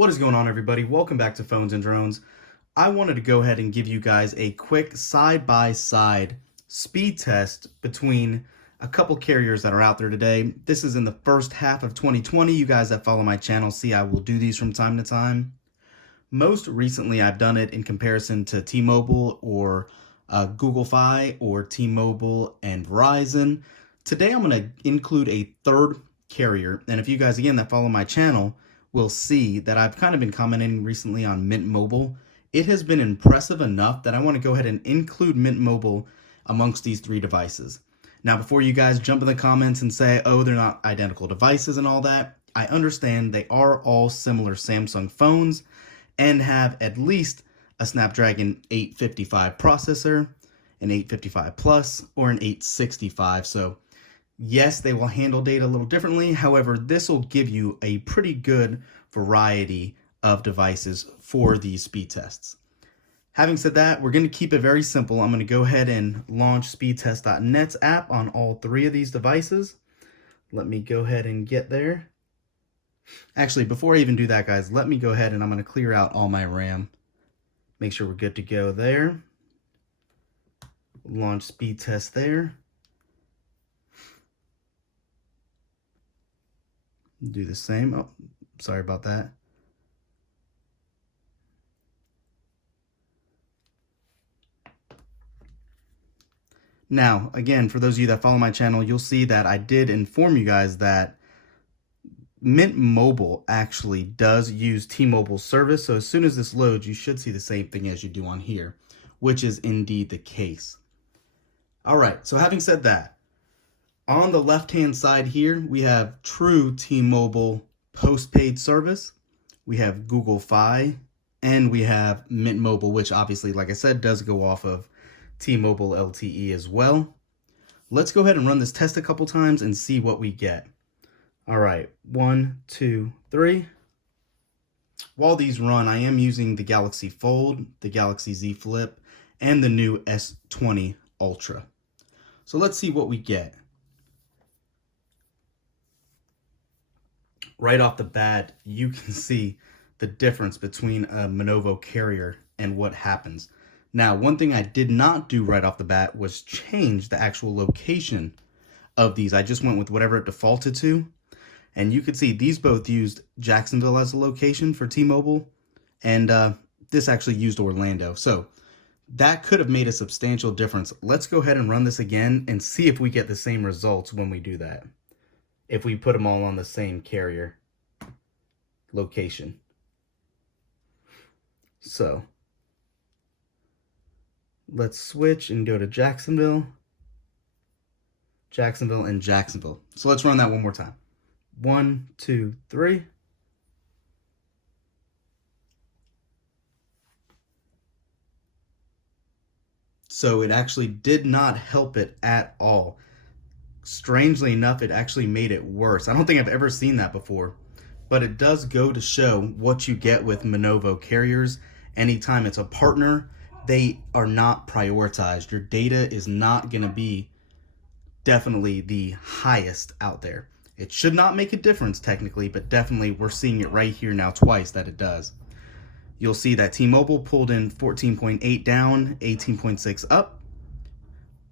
What is going on, everybody? Welcome back to Phones and Drones. I wanted to go ahead and give you guys a quick side-by-side speed test between a couple carriers that are out there today. This is in the first half of 2020. You guys that follow my channel see I will do these from time to time. Most recently, I've done it in comparison to T-Mobile or Google Fi or T-Mobile and Verizon. Today, I'm going to include a third carrier. And if you guys, again, that follow my channel, will see that I've kind of been commenting recently on Mint Mobile. It has been impressive enough that I want to go ahead and include Mint Mobile amongst these three devices. Now, before you guys jump in the comments and say, oh, they're not identical devices and all that, I understand they are all similar Samsung phones and have at least a Snapdragon 855 processor, an 855 Plus, or an 865. So yes, they will handle data a little differently. However, this will give you a pretty good variety of devices for these speed tests. Having said that, we're going to keep it very simple. I'm going to go ahead and launch speedtest.net's app on all three of these devices. Let me go ahead and get there. Actually, before I even do that, guys, let me go ahead and I'm going to clear out all my RAM. Make sure we're good to go there. Launch speed test there. Do the same. Oh, sorry about that. Now, again, for those of you that follow my channel, you'll see that I did inform you guys that Mint Mobile actually does use T-Mobile service. So as soon as this loads, you should see the same thing as you do on here, which is indeed the case. All right, so having said that, on the left-hand side here, we have true T-Mobile postpaid service. We have Google Fi, and we have Mint Mobile, which obviously, like I said, does go off of T-Mobile LTE as well. Let's go ahead and run this test a couple times and see what we get. All right, 1, 2, 3. While these run, I am using the Galaxy Fold, the Galaxy Z Flip, and the new S20 Ultra. So let's see what we get. Right off the bat, you can see the difference between a MNOVO carrier and what happens. Now, one thing I did not do right off the bat was change the actual location of these. I just went with whatever it defaulted to. And you can see these both used Jacksonville as a location for T-Mobile, and this actually used Orlando. So that could have made a substantial difference. Let's go ahead and run this again and see if we get the same results when we do that, if we put them all on the same carrier location. So let's switch and go to Jacksonville, and Jacksonville. So let's run that one more time. 1, 2, 3. So it actually did not help it at all. Strangely enough, it actually made it worse. I don't think I've ever seen that before, but it does go to show what you get with MNOVO carriers. Anytime it's a partner, they are not prioritized. Your data is not going to be definitely the highest out there. It should not make a difference technically, but definitely we're seeing it right here now twice that it does. You'll see that T-Mobile pulled in 14.8 down, 18.6 up.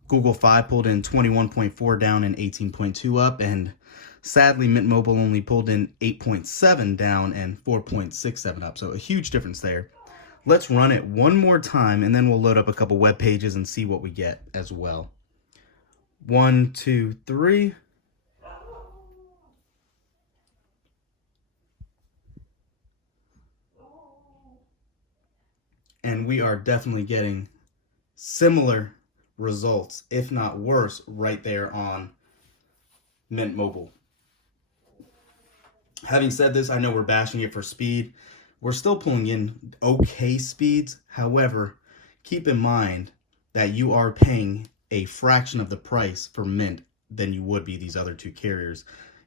Google Fi pulled in 21.4 down and 18.2 up. And sadly, Mint Mobile only pulled in 8.7 down and 4.67 up. So a huge difference there. Let's run it one more time and then we'll load up a couple web pages and see what we get as well. 1, 2, 3. And we are definitely getting similar results, if not worse, right there on Mint Mobile. Having said this, I know we're bashing it for speed. We're still pulling in okay speeds. However, keep in mind that you are paying a fraction of the price for Mint than you would be these other two carriers.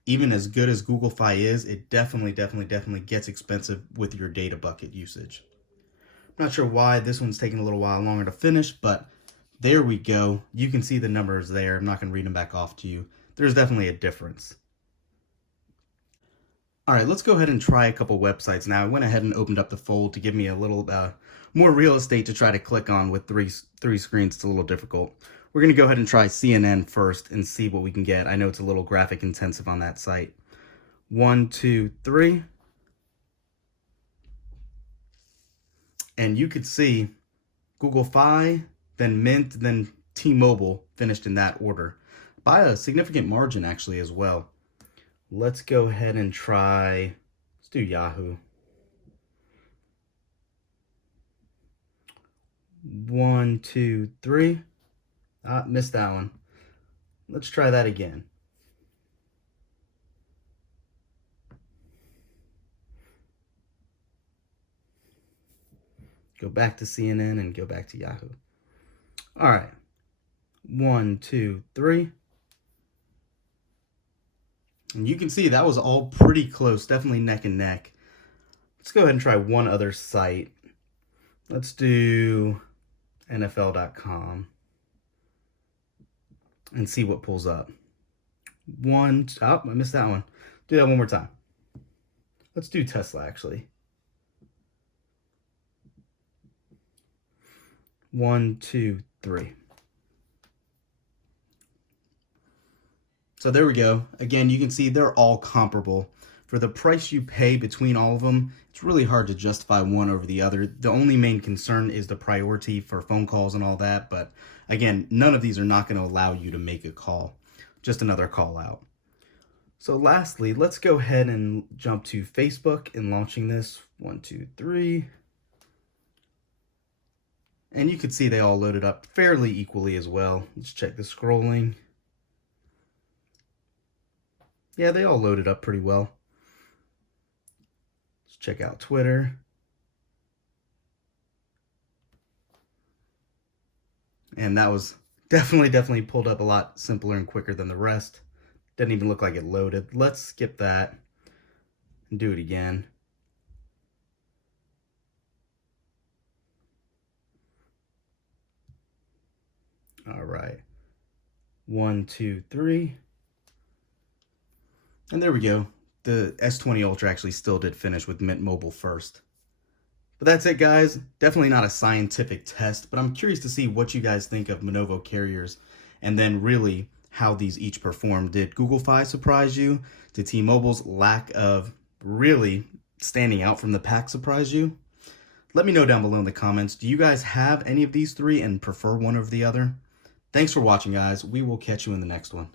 Even as good as Google Fi is, it definitely gets expensive with your data bucket usage. I'm not sure why this one's taking a little while longer to finish, but there we go. You can see the numbers there. I'm not going to read them back off to you. There's definitely a difference. All right, let's go ahead and try a couple websites now. I went ahead and opened up the fold to give me a little more real estate to try to click on. With three screens, it's a little difficult. We're going to go ahead and try CNN first and see what we can get. I know it's a little graphic intensive on that site. 1, 2, 3. And you could see Google Fi, then Mint, then T-Mobile finished in that order by a significant margin actually as well. Let's go ahead and try, let's do Yahoo. 1, 2, 3. Missed that one. Let's try that again. Go back to CNN and go back to Yahoo. All right. 1, 2, 3. And you can see that was all pretty close, definitely neck and neck. Let's go ahead and try one other site. Let's do NFL.com and see what pulls up. I missed that one. Do that one more time. Let's do Tesla actually. 1, 2, 3. So there we go. Again, you can see they're all comparable. For the price you pay between all of them, it's really hard to justify one over the other. The only main concern is the priority for phone calls and all that. But again, none of these are not going to allow you to make a call. Just another call out. So lastly, let's go ahead and jump to Facebook and launching this. 1, 2, 3. And you can see they all loaded up fairly equally as well. Let's check the scrolling. Yeah, they all loaded up pretty well. Let's check out Twitter. And that was definitely pulled up a lot simpler and quicker than the rest. Didn't even look like it loaded. Let's skip that and do it again. All right. 1, 2, 3. And there we go. The S20 Ultra actually still did finish with Mint Mobile first. But that's it, guys. Definitely not a scientific test, but I'm curious to see what you guys think of MNOVO carriers and then really how these each performed. Did Google Fi surprise you? Did T-Mobile's lack of really standing out from the pack surprise you? Let me know down below in the comments. Do you guys have any of these three and prefer one over the other? Thanks for watching, guys. We will catch you in the next one.